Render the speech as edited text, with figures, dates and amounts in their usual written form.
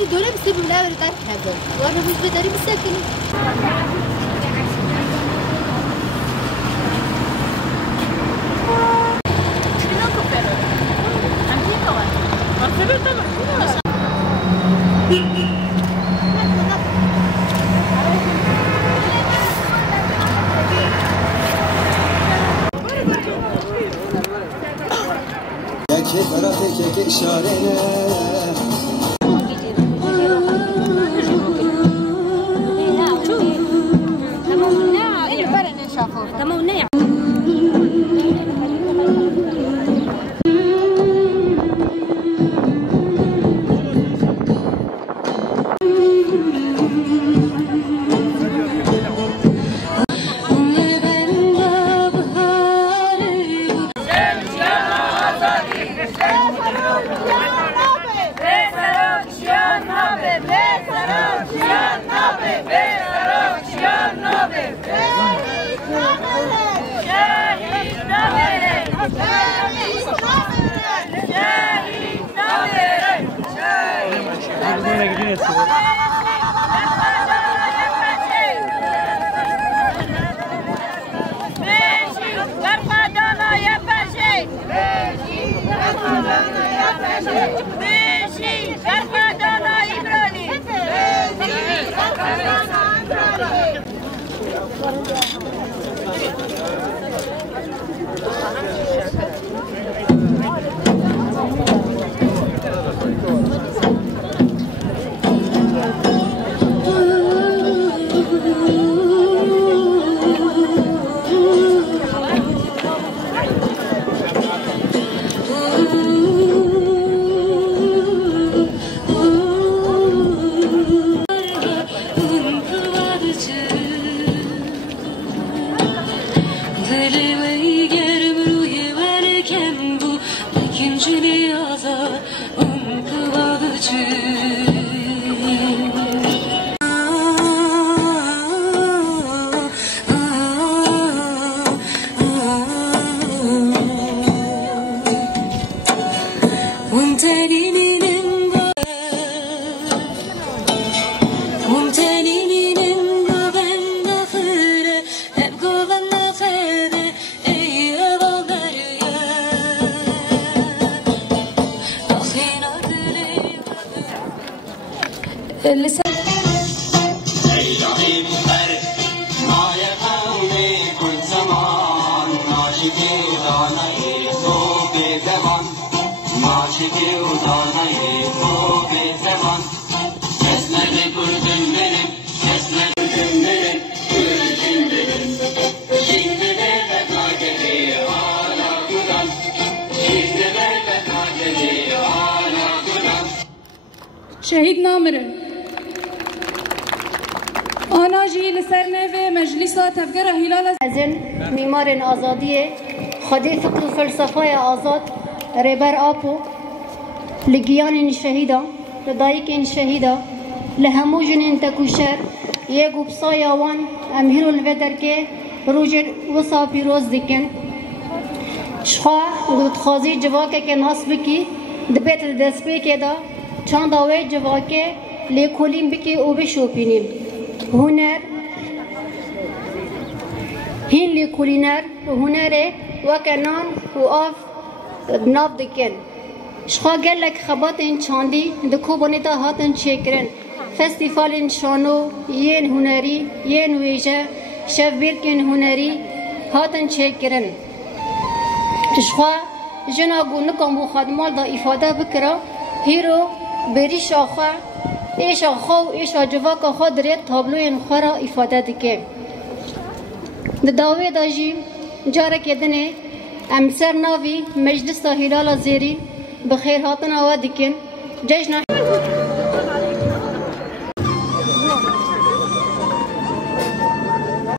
جي دوله بسبب لا ورتاك هذا وانا مش بداري مساكن شهيد نامرن آنا جی لسرنه و مجلسات تفگر هلال ازن میمار آزادی خدي فکر و فلسفه آزاد ربر آپو لگیان شهیدا لدایک شهیدا لهمو جنین تکوشر یکو بسای آوان امهیر الودر که روج وصا پیروز دیکن شخوا گود خازی جواکه که ناس بکی دبیت دست بی که دا چند آوه جواکه لیکولیم بکی او بشوپینیم هنر هین لیکولینر هنره وکنام و آف ناب دکن شخوا گلک خبات این چاندی دکو بانیتا هاتن چکرن فستیفال شانو ین هنری ین ویجه شف بیرکن هنری هاتن چکرن شخوا جنا گونکم بو خدمال دا افاده بکرا هیرو بری شاخوا ایش آخو ایش آجواک آخو دریت تابلوین خورا افاده دکه داوی دا جی جاره کدنه امسر ناوی مجلس هلال زیری بخیر هاتن آوا دکن جشن